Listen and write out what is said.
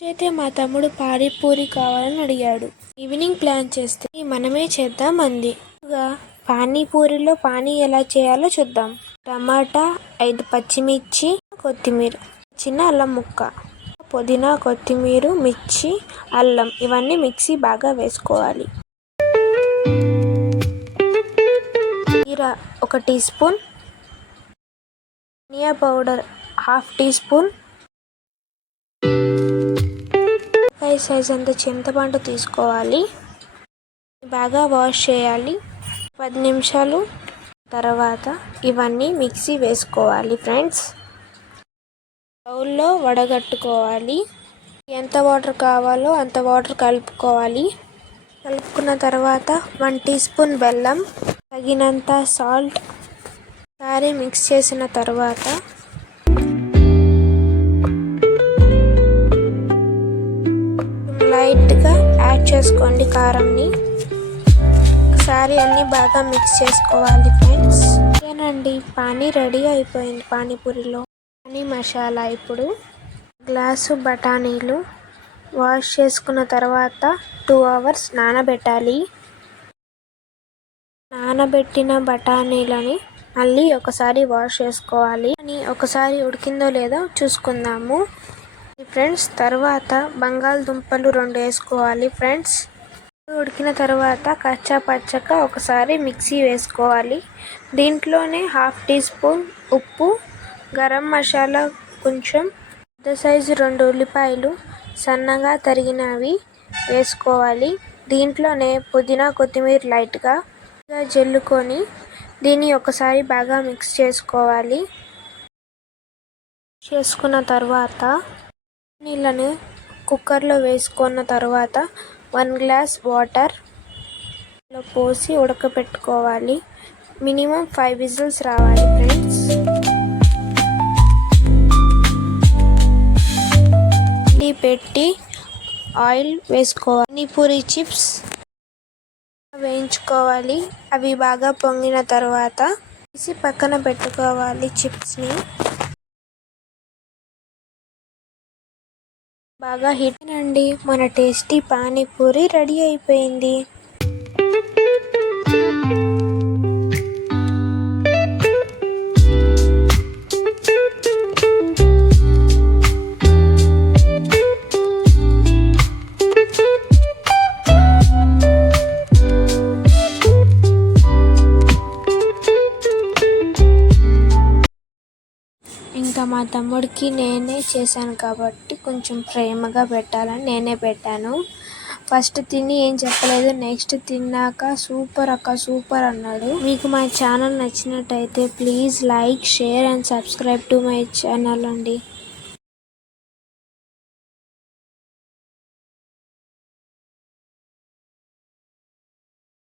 అయితే మా తమ్ముడు పానీపూరి కావాలని అడిగాడు. ఈవినింగ్ ప్లాన్ చేస్తే మనమే చేద్దాం అంది. పానీపూరిలో పానీ ఎలా చేయాలో చూద్దాం. టమాటా, 5 పచ్చిమిర్చి, కొత్తిమీర, చిన్న అల్లం ముక్క, పుదీనా, కొత్తిమీర, మిర్చి, అల్లం ఇవన్నీ మిక్సీ బాగా వేసుకోవాలి. జీరా 1 టీ స్పూన్, ధనియా పౌడర్ 1/2 టీ స్పూన్, సైజ్ అంత చింతపండు తీసుకోవాలి. బాగా వాష్ చేయాలి. 10 నిమిషాలు తర్వాత ఇవన్నీ మిక్సీ వేసుకోవాలి ఫ్రెండ్స్. బౌల్లో వడగట్టుకోవాలి. ఎంత వాటర్ కావాలో అంత వాటర్ కలుపుకోవాలి. కలుపుకున్న తర్వాత 1 టీ స్పూన్ బెల్లం, తగినంత సాల్ట్ ఒకసారి మిక్స్ చేసిన తర్వాత లైట్గా యాడ్ చేసుకోండి కారంని. ఒకసారి అన్నీ బాగా మిక్స్ చేసుకోవాలి ఫ్రెండ్స్. ఇదేనండి పానీ రెడీ అయిపోయింది. పానీపూరిలో పానీ మసాలా. ఇప్పుడు గ్లాసు బఠానీలు వాష్ చేసుకున్న తర్వాత 2 అవర్స్ నానబెట్టాలి. నానబెట్టిన బఠానీలని మళ్ళీ ఒకసారి వాష్ చేసుకోవాలి. ఒకసారి ఉడికిందో లేదో చూసుకుందాము ఫ్రెండ్స్. తర్వాత బంగాళదుంపలు 2 వేసుకోవాలి ఫ్రెండ్స్. ఉడికిన తర్వాత కచ్చా పచ్చగా ఒకసారి మిక్సీ వేసుకోవాలి. దీంట్లోనే 1/2 టీ స్పూన్ ఉప్పు, గరం మసాలా కొంచెం, పెద్ద సైజు 2 ఉల్లిపాయలు సన్నగా తరిగినవి వేసుకోవాలి. దీంట్లోనే పుదీనా, కొత్తిమీర లైట్గా జల్లుకొని దీన్ని ఒకసారి బాగా మిక్స్ చేసుకోవాలి. చేసుకున్న తర్వాత నీళ్ళని కుక్కర్లో వేసుకున్న తర్వాత 1 గ్లాస్ వాటర్ పోసి ఉడకపెట్టుకోవాలి. మినిమం 5 విజిల్స్ రావాలి ఫ్రెండ్స్. పెట్టి ఆయిల్ వేసుకోవాలి. పానీపూరి చిప్స్ వేయించుకోవాలి. అవి బాగా పొంగిన తర్వాత తీసి పక్కన పెట్టుకోవాలి. చిప్స్ని బాగా హిట్ అండి. మన టేస్టీ పానీపూరి రెడీ అయిపోయింది. ఇంకా మా తమ్ముడికి నేనే చేశాను కాబట్టి కొంచెం ప్రేమగా పెట్టాలని నేనే పెట్టాను. ఫస్ట్ తిని ఏం చెప్పలేదు. నెక్స్ట్ తిన్నాక సూపర్ అక్క సూపర్ అన్నాడు. మీకు మా ఛానల్ నచ్చినట్టయితే please like, share and subscribe to my channel అండి.